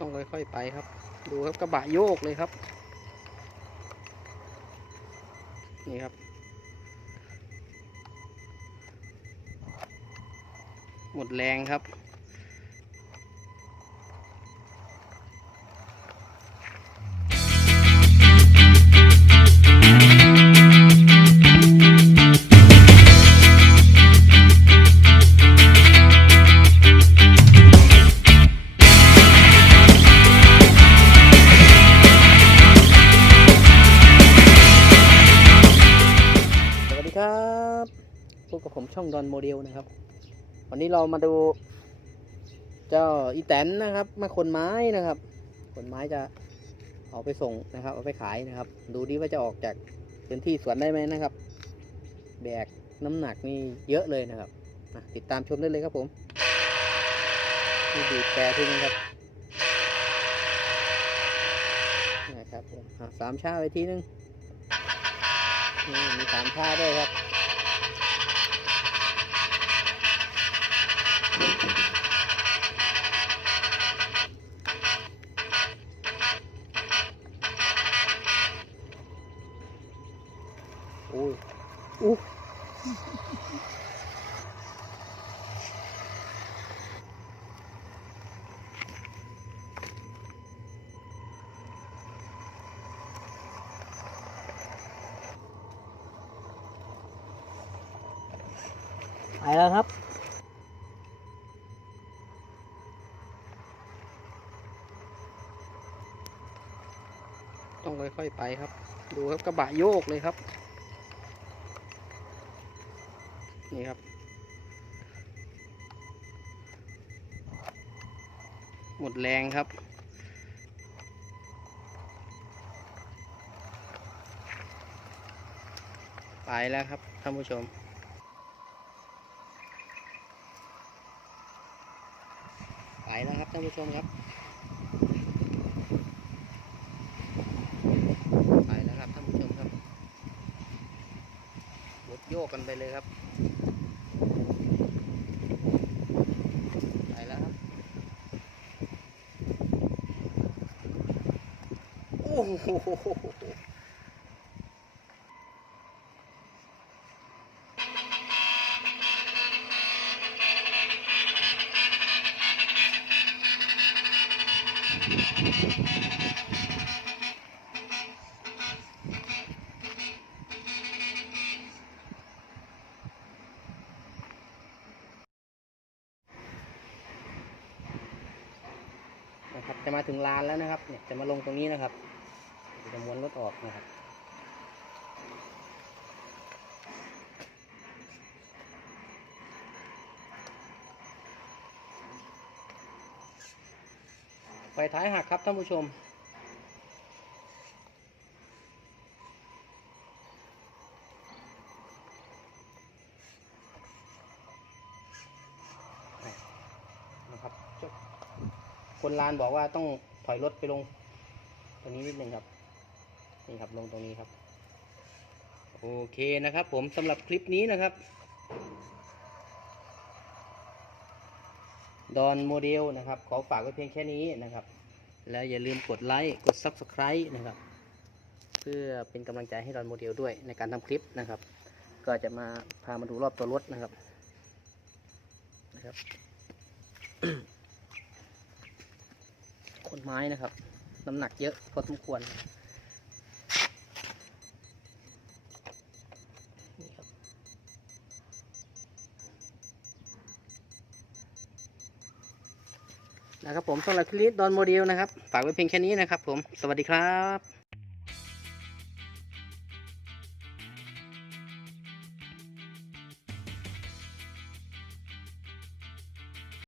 ต้องค่อยๆไปครับ ดูครับกระบะโยกเลยครับ นี่ครับ หมดแรงครับ กับผมช่องดอนโมเดลนะครับ วันนี้เรามาดู เจ้าอีแตนนะครับ มาขนไม้นะครับขนไม้จะเอาไปส่งนะครับ เอาไปขายนะครับ ดูดิว่าจะออกจากพื้นที่สวนได้ไหมนะครับ แบกน้ำหนักนี่เยอะเลยนะครับติดตามชมได้เลยครับผมนี่ดีแปรที่นี่ครับนะครับสามชาไปทีนึงนี่มีสามท่าด้วยครับ อู้ไปแล้วครับต้องค่อยๆไปครับ ดูครับกระบะโยกเลยครับ นี่ครับ หมดแรงครับ ไปแล้วครับท่านผู้ชมไปแล้วครับท่านผู้ชมครับ ไปแล้วครับท่านผู้ชมครับรถโยกกันไปเลยครับ ไปแล้วครับ โหนะครับจะมาถึงลานแล้วนะครับเนี่ยจะมาลงตรงนี้นะครับ จะม้วนรถออกนะครับไฟท้ายหักครับท่านผู้ชม นะครับ คนลานบอกว่าต้องถอยรถไปลง ตรงนี้นิดนึงครับ นี่ครับลงตรงนี้ครับ โอเคนะครับ ผมสำหรับคลิปนี้นะครับ ดอนโมเดลนะครับ ขอฝากไว้เพียงแค่นี้นะครับ แล้วอย่าลืมกดไลค์กด Subscribe นะครับ เพื่อเป็นกำลังใจให้ดอนโมเดลด้วยในการทำคลิปนะครับ ก็จะมาพามาดูรอบตัวรถนะครับนะครับคนไม้นะครับ น้ำหนักเยอะพอสมควรนี่ครับ นะครับผมสำหรับคลิปดอนโมเดลนะครับ ฝากไว้เพียงแค่นี้นะครับผม สวัสดีครับ